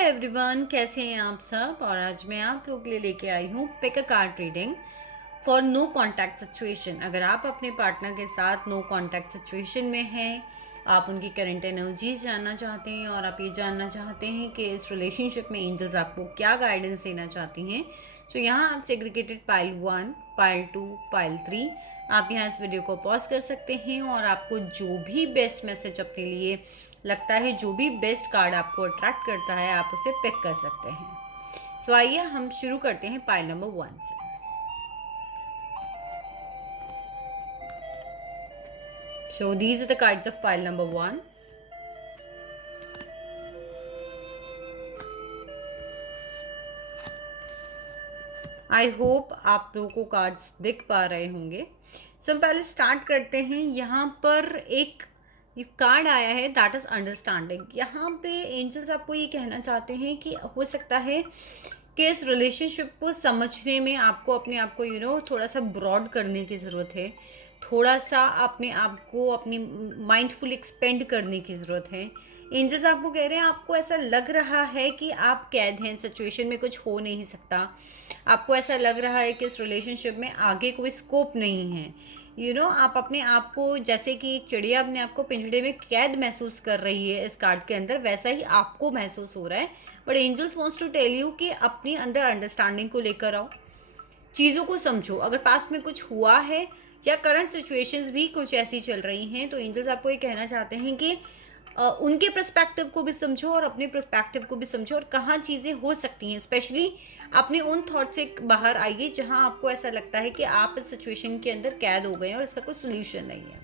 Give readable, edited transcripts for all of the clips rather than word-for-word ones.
Hi everyone, कैसे हैं आप सब। और आज मैं आप लोग के लिए लेके आई हूँ pick a card reading for no contact situation. अगर आप अपने पार्टनर के साथ नो कॉन्टैक्ट सिचुएशन में हैं, आप उनकी करंट एनर्जीज जानना चाहते हैं और आप ये जानना चाहते हैं कि इस रिलेशनशिप में एंजल्स आपको क्या गाइडेंस देना चाहती हैं, तो यहाँ आप सेग्रीगेटेड पाइल 1, पाइल 2, पाइल 3, आप यहाँ इस वीडियो को पॉज कर सकते हैं और आपको जो भी बेस्ट मैसेज अपने लिए लगता है, जो भी बेस्ट कार्ड आपको अट्रैक्ट करता है, आप उसे पिक कर सकते हैं। तो आइए हम शुरू करते हैं पाइल नंबर 1 से। So these are the cards of pile number 1. I hope आप लोगों को कार्ड्स दिख पा रहे होंगे। हम पहले स्टार्ट करते हैं। यहाँ पर एक कार्ड आया है, दैट इज अंडरस्टैंडिंग। यहाँ पे एंजल्स आपको ये कहना चाहते हैं कि हो सकता है कि इस रिलेशनशिप को समझने में आपको अपने आप को थोड़ा सा ब्रॉड करने की ज़रूरत है, थोड़ा सा अपने आप को अपनी माइंडफुल एक्सपेंड करने की ज़रूरत है। एंजल्स आपको कह रहे हैं, आपको ऐसा लग रहा है कि आप कैद हैं, सिचुएशन में कुछ हो नहीं सकता। आपको ऐसा लग रहा है कि इस रिलेशनशिप में आगे कोई स्कोप नहीं है। आप अपने आप को जैसे कि एक चिड़िया अपने आप को पिंजड़े में कैद महसूस कर रही है इस कार्ड के अंदर, वैसा ही आपको महसूस हो रहा है। But angels wants to tell you कि अपने अंदर अंडरस्टैंडिंग को लेकर आओ, चीज़ों को समझो। अगर पास्ट में कुछ हुआ है या करंट सिचुएशंस भी कुछ ऐसी चल रही हैं, तो एंजल्स आपको ये कहना चाहते हैं कि उनके पर्सपेक्टिव को भी समझो और अपने पर्सपेक्टिव को भी समझो, और कहाँ चीज़ें हो सकती हैं। स्पेशली अपने उन थॉट से बाहर आइए जहाँ आपको ऐसा लगता है कि आप इस सिचुएशन के अंदर कैद हो गए हैं और इसका कोई सोल्यूशन नहीं है।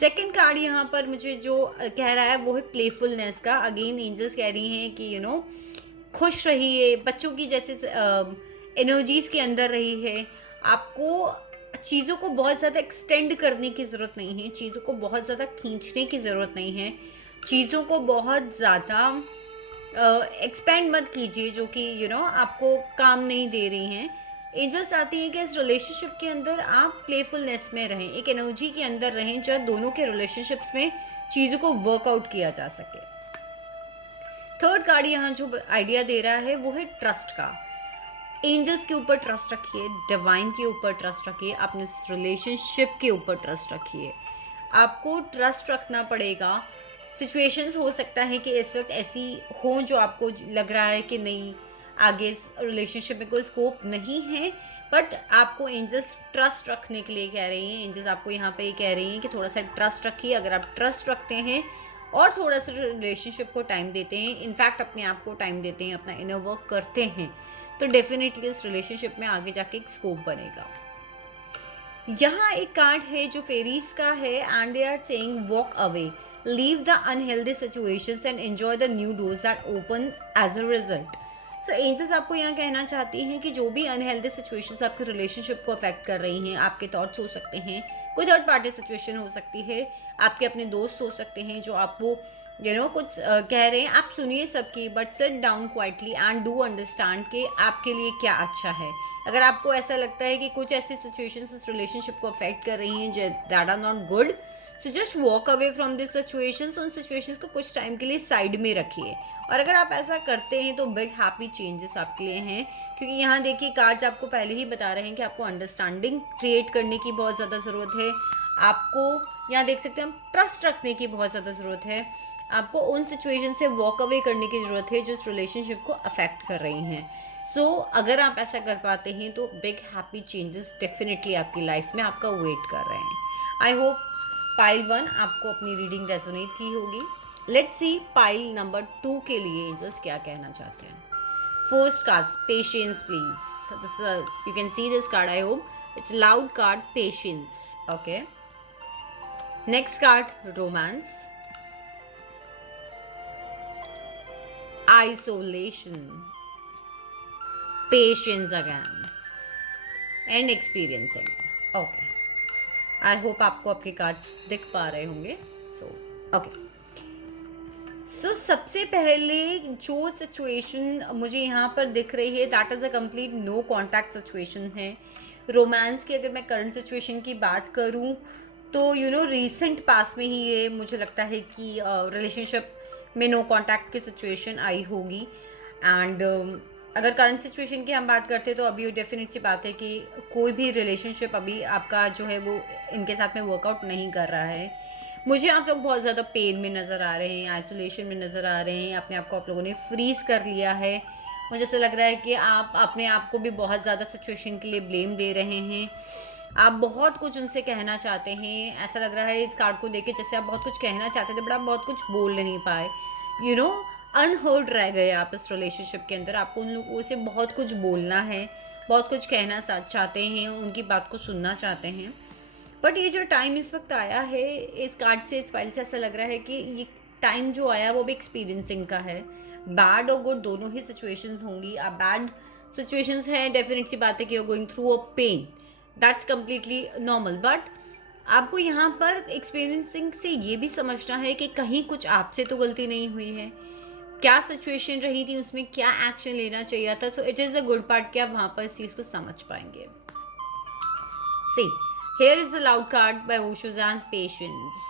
सेकेंड कार्ड यहाँ पर मुझे जो कह रहा है वो है प्लेफुलनेस का। अगेन एंजल्स कह रही हैं कि खुश रहिए, बच्चों की जैसे एनर्जीज के अंदर रही है। आपको चीज़ों को बहुत ज़्यादा एक्सटेंड करने की ज़रूरत नहीं है, चीज़ों को बहुत ज़्यादा खींचने की ज़रूरत नहीं है, चीज़ों को बहुत ज़्यादा एक्सपेंड मत कीजिए जो कि आपको काम नहीं दे रही हैं। एंजल्स चाहती हैं कि इस रिलेशनशिप के अंदर आप प्लेफुलनेस में रहें, एक एनर्जी के अंदर रहें जहाँ दोनों के रिलेशनशिप्स में चीज़ों को वर्कआउट किया जा सके। थर्ड कार्ड यहाँ जो आइडिया दे रहा है वो है ट्रस्ट का। एंजल्स के ऊपर ट्रस्ट रखिए, डिवाइन के ऊपर ट्रस्ट रखिए, अपने रिलेशनशिप के ऊपर ट्रस्ट रखिए। आपको ट्रस्ट रखना पड़ेगा। सिचुएशंस हो सकता है कि इस वक्त ऐसी हो जो आपको लग रहा है कि नहीं, आगे इस रिलेशनशिप में कोई स्कोप नहीं है, बट आपको एंजल्स ट्रस्ट रखने के लिए कह रही हैं। एंजल्स आपको यहाँ पे कह रही हैं कि थोड़ा सा ट्रस्ट रखिए। अगर आप ट्रस्ट रखते हैं और थोड़ा सा रिलेशनशिप को टाइम देते हैं, इनफैक्ट अपने आप को टाइम देते हैं, अपना इनर वर्क करते हैं, तो डेफिनेटली इस रिलेशनशिप में आगे जाके एक स्कोप बनेगा। यहाँ एक कार्ड है जो फेरीज का है, and they are saying walk away, leave the unhealthy situations and enjoy the new doors that open as a result. So angels आपको यहाँ कहना चाहती हैं कि जो भी अनहेल्दी सिचुएशंस आपके रिलेशनशिप को अफेक्ट कर रही हैं, आपके थॉट्स हो सकते हैं, कोई थर्ड पार्टी सिचुएशन हो सकती है, आपके अपने दोस्त हो सकते हैं जो आपको कुछ कह रहे हैं, आप सुनिए सबकी, but sit down quietly and do understand कि आपके लिए क्या अच्छा है। अगर आपको ऐसा लगता है कि कुछ ऐसी सिचुएशंस इस रिलेशनशिप को अफेक्ट कर रही हैं that are not good, so just walk away from this situations. उन सिचुएशंस को कुछ टाइम के लिए साइड में रखिए। और अगर आप ऐसा करते हैं तो बिग हैप्पी चेंजेस आपके लिए हैं, क्योंकि यहाँ देखिए कार्ड्स आपको पहले ही बता रहे हैं कि आपको अंडरस्टैंडिंग क्रिएट करने की बहुत ज़्यादा ज़रूरत है। आपको यहाँ देख सकते हैं हम ट्रस्ट रखने की बहुत ज़्यादा ज़रूरत है। आपको उन सिचुएशन से वॉक अवे करने की ज़रूरत है जो इस रिलेशनशिप को अफेक्ट कर रही हैं। अगर आप ऐसा कर पाते हैं तो बिग हैप्पी चेंजेस डेफिनेटली आपकी लाइफ में आपका वेट कर रहे हैं। आई होप पाइल 1 आपको अपनी रीडिंग रेजोनेट की होगी। लेट्स सी पाइल नंबर 2 के लिए एंजल्स क्या कहना चाहते हैं। First card, patience please. You can see this card, I hope it's loud card, patience. Okay, next card, romance, isolation, patience again, and experiencing. Okay, I hope आपको आपके cards दिख पा रहे होंगे। सो सबसे पहले जो सिचुएशन मुझे यहाँ पर दिख रही है, that is a complete no contact situation है। रोमांस की अगर मैं करंट सिचुएशन की बात करूँ तो रिसेंट पास में ही ये मुझे लगता है कि रिलेशनशिप में नो कांटेक्ट की सिचुएशन आई होगी। एंड अगर करंट सिचुएशन की हम बात करते हैं तो अभी डेफिनेट सी बात है कि कोई भी रिलेशनशिप अभी आपका जो है वो इनके साथ में वर्कआउट नहीं कर रहा है। मुझे आप लोग बहुत ज़्यादा पेन में नज़र आ रहे हैं, आइसोलेशन में नज़र आ रहे हैं, अपने आप को आप लोगों ने फ्रीज कर लिया है। मुझे ऐसा लग रहा है कि आप अपने आप को भी बहुत ज़्यादा सिचुएशन के लिए ब्लेम दे रहे हैं। आप बहुत कुछ उनसे कहना चाहते हैं, ऐसा लग रहा है इस कार्ड को देख के जैसे आप बहुत कुछ कहना चाहते थे बट आप बहुत कुछ बोल नहीं पाए। यू नो अनहर्ड रह गए आप इस रिलेशनशिप के अंदर। आपको उन लोगों से बहुत कुछ बोलना है, बहुत कुछ कहना चाहते हैं, उनकी बात को सुनना चाहते हैं। बट ये जो टाइम इस वक्त आया है, इस कार्ड से इस फाइल से ऐसा लग रहा है कि ये टाइम जो आया वो भी एक्सपीरियंसिंग का है। बैड और गुड दोनों ही सिचुएशंस होंगी। अब बैड सिचुएशंस हैं, डेफिनेट सी बात है कि you are going through a pain, that's completely normal. But आपको यहाँ पर एक्सपीरियंसिंग से ये भी समझना है कि कहीं कुछ आपसे तो गलती नहीं हुई है, क्या सिचुएशन रही थी, उसमें क्या एक्शन लेना चाहिए था। So it is the good part कि आप वहाँ पर इस चीज़ को समझ पाएंगे। See here is the loud card by Osho and patience.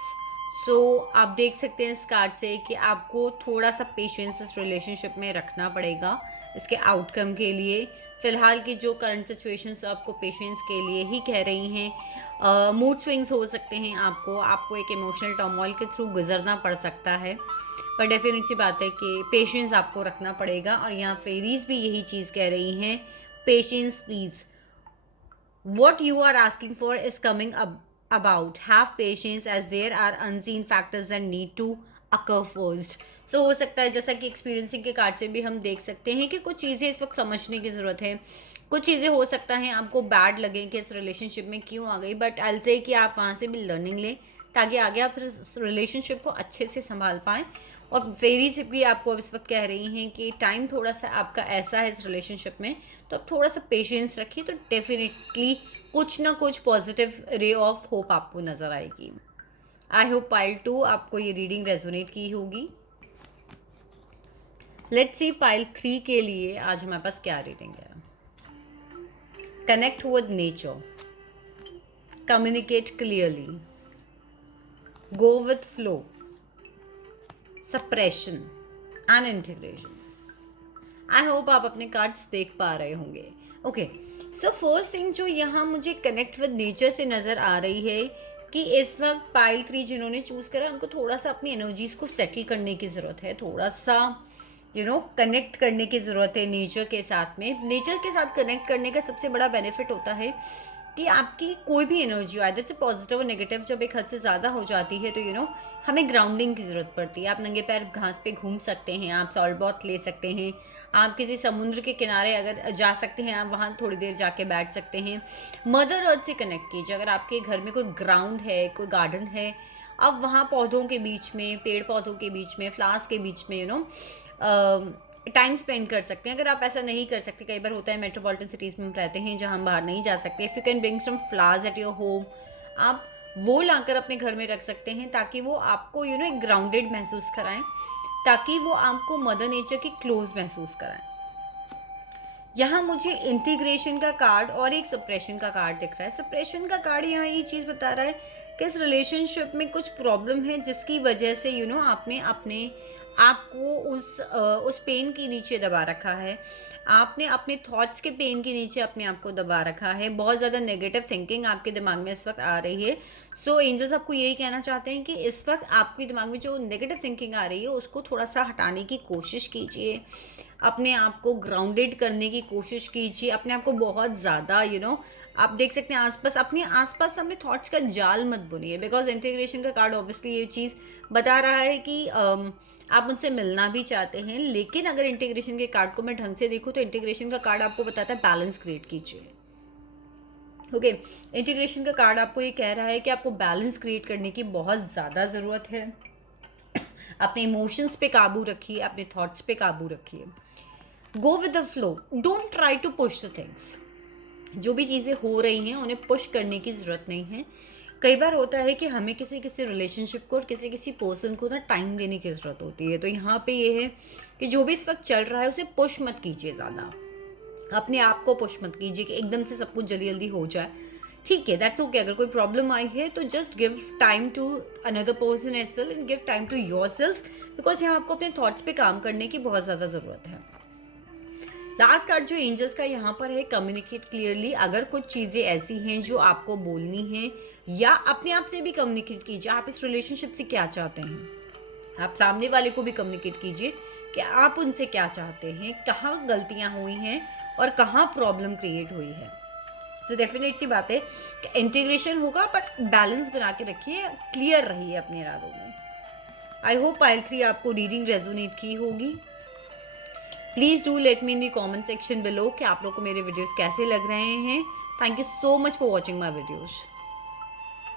सो आप देख सकते हैं इस कार्ड से कि आपको थोड़ा सा पेशेंस इस रिलेशनशिप में रखना पड़ेगा इसके आउटकम के लिए। फिलहाल की जो करंट सिचुएशंस आपको पेशेंस के लिए ही कह रही हैं। मूड स्विंग्स हो सकते हैं, आपको एक इमोशनल टर्मोइल के थ्रू गुजरना पड़ सकता है, पर डेफिनेट सी बात है कि पेशेंस आपको रखना पड़ेगा। और यहाँ फेरीज भी यही चीज़ कह रही हैं, patience please. What you are asking for is coming about. Have patience as there are unseen factors that need to occur first. So हो सकता है जैसा कि एक्सपीरियंसिंग के कार्ड से भी हम देख सकते हैं कि कुछ चीज़ें इस वक्त समझने की ज़रूरत है। कुछ चीज़ें हो सकता है आपको बैड लगे कि इस रिलेशनशिप में क्यों आ गई, बट आई विल से कि आप वहाँ से भी लर्निंग लें ताकि आगे आप रिलेशनशिप को अच्छे से संभाल पाएँ। और फेरी से भी आपको इस वक्त कह रही हैं कि टाइम थोड़ा सा आपका ऐसा है इस रिलेशनशिप में, तो आप थोड़ा सा पेशेंस रखिए तो डेफिनेटली कुछ ना कुछ पॉजिटिव रे ऑफ होप आपको नज़र आएगी। आई होप पाइल 2 आपको ये रीडिंग रेजोनेट की होगी। लेट्स सी पाइल 3 के लिए आज हमारे पास क्या रीडिंग है। Connect with nature, communicate clearly, go with flow, suppression and integration. I hope आप अपने कार्ड्स देख पा रहे होंगे। ओके, सो फर्स्ट थिंग जो यहाँ मुझे कनेक्ट विद नेचर से नज़र आ रही है कि इस वक्त पाइल 3 जिन्होंने चूज़ करा उनको थोड़ा सा अपनी एनर्जीज को सेटल करने की ज़रूरत है, थोड़ा सा कनेक्ट करने की ज़रूरत है नेचर के साथ में। नेचर के साथ कनेक्ट करने का सबसे बड़ा बेनिफिट होता है कि आपकी कोई भी एनर्जी हो, आदत से पॉजिटिव और नेगेटिव जब एक हद से ज़्यादा हो जाती है तो हमें ग्राउंडिंग की ज़रूरत पड़ती है। आप नंगे पैर घास पे घूम सकते हैं, आप सॉल्ट बाथ ले सकते हैं, आप किसी समुद्र के किनारे अगर जा सकते हैं, आप वहाँ थोड़ी देर जाके बैठ सकते हैं। मदर अर्थ से कनेक्ट कीजिए। अगर आपके घर में कोई ग्राउंड है, कोई गार्डन है, अब वहाँ पौधों के बीच में, पेड़ पौधों के बीच में, फ्लावर्स के बीच में टाइम स्पेंड कर सकते हैं। अगर आप ऐसा नहीं कर सकते, कई बार होता है मेट्रोपॉलिटन सिटीज़ में हम रहते हैं जहाँ हम बाहर नहीं जा सकते, if you can bring some flowers at your home, आप वो लाकर अपने घर में रख सकते हैं ताकि वो आपको एक ग्राउंडेड महसूस कराएं, ताकि वो आपको मदर नेचर की क्लोज महसूस कराएं। यहाँ मुझे इंटीग्रेशन का कार्ड और एक सप्रेशन का कार्ड दिख रहा है। सप्रेशन का कार्ड यहाँ ये चीज़ बता रहा है कि इस रिलेशनशिप में कुछ प्रॉब्लम है जिसकी वजह से आपने अपने आपको उस पेन के नीचे दबा रखा है। आपने अपने थॉट्स के पेन के नीचे अपने आप को दबा रखा है। बहुत ज़्यादा नेगेटिव थिंकिंग आपके दिमाग में इस वक्त आ रही है। सो एंजल्स आपको यही कहना चाहते हैं कि इस वक्त आपके दिमाग में जो नेगेटिव थिंकिंग आ रही है उसको थोड़ा सा हटाने की कोशिश कीजिए, अपने आप को ग्राउंडेड करने की कोशिश कीजिए। अपने आप को बहुत ज़्यादा आप देख सकते हैं आसपास, अपने आसपास अपने थॉट्स का जाल मत बुनिए, बिकॉज इंटीग्रेशन का कार्ड ऑब्वियसली ये चीज़ बता रहा है कि आप उनसे मिलना भी चाहते हैं। लेकिन अगर इंटीग्रेशन के कार्ड को मैं ढंग से देखूँ तो इंटीग्रेशन का कार्ड आपको बताता है बैलेंस क्रिएट कीजिए। ओके, इंटीग्रेशन का कार्ड आपको ये कह रहा है कि आपको बैलेंस क्रिएट करने की बहुत ज़्यादा ज़रूरत है। अपने इमोशंस पे काबू रखिए, अपने थॉट्स पे काबू रखिए। Go with the flow, don't try to push the things. जो भी चीज़ें हो रही हैं उन्हें पुश करने की ज़रूरत नहीं है। कई बार होता है कि हमें किसी रिलेशनशिप को और किसी पर्सन को टाइम देने की ज़रूरत होती है। तो यहाँ पे ये है कि जो भी इस वक्त चल रहा है उसे पुश मत कीजिए ज़्यादा, अपने आप को पुश मत कीजिए कि एकदम से सब कुछ जल्दी जल्दी हो जाए। ठीक है, दैट्स ओके। अगर कोई प्रॉब्लम आई है तो just give time to another person as well and give time to yourself, because यहाँ आपको अपने थॉट्स पे काम करने की बहुत ज़्यादा ज़रूरत है। लास्ट कार्ड जो एंजल्स का यहाँ पर है, कम्युनिकेट क्लियरली। अगर कुछ चीज़ें ऐसी हैं जो आपको बोलनी है, या अपने आप से भी कम्युनिकेट कीजिए आप इस रिलेशनशिप से क्या चाहते हैं। आप सामने वाले को भी कम्युनिकेट कीजिए कि आप उनसे क्या चाहते हैं, कहाँ गलतियाँ हुई हैं और कहाँ प्रॉब्लम क्रिएट हुई है। तो डेफिनेट सी बात है कि इंटीग्रेशन होगा, बट बैलेंस बना के रखिए, क्लियर रहिए अपने इरादों में। आई होप पाइल 3 आपको रीडिंग रेजोनेट की होगी। Please do let me in the comment section below कि आप लोग को मेरे वीडियोस कैसे लग रहे हैं। Thank you so much for watching my videos.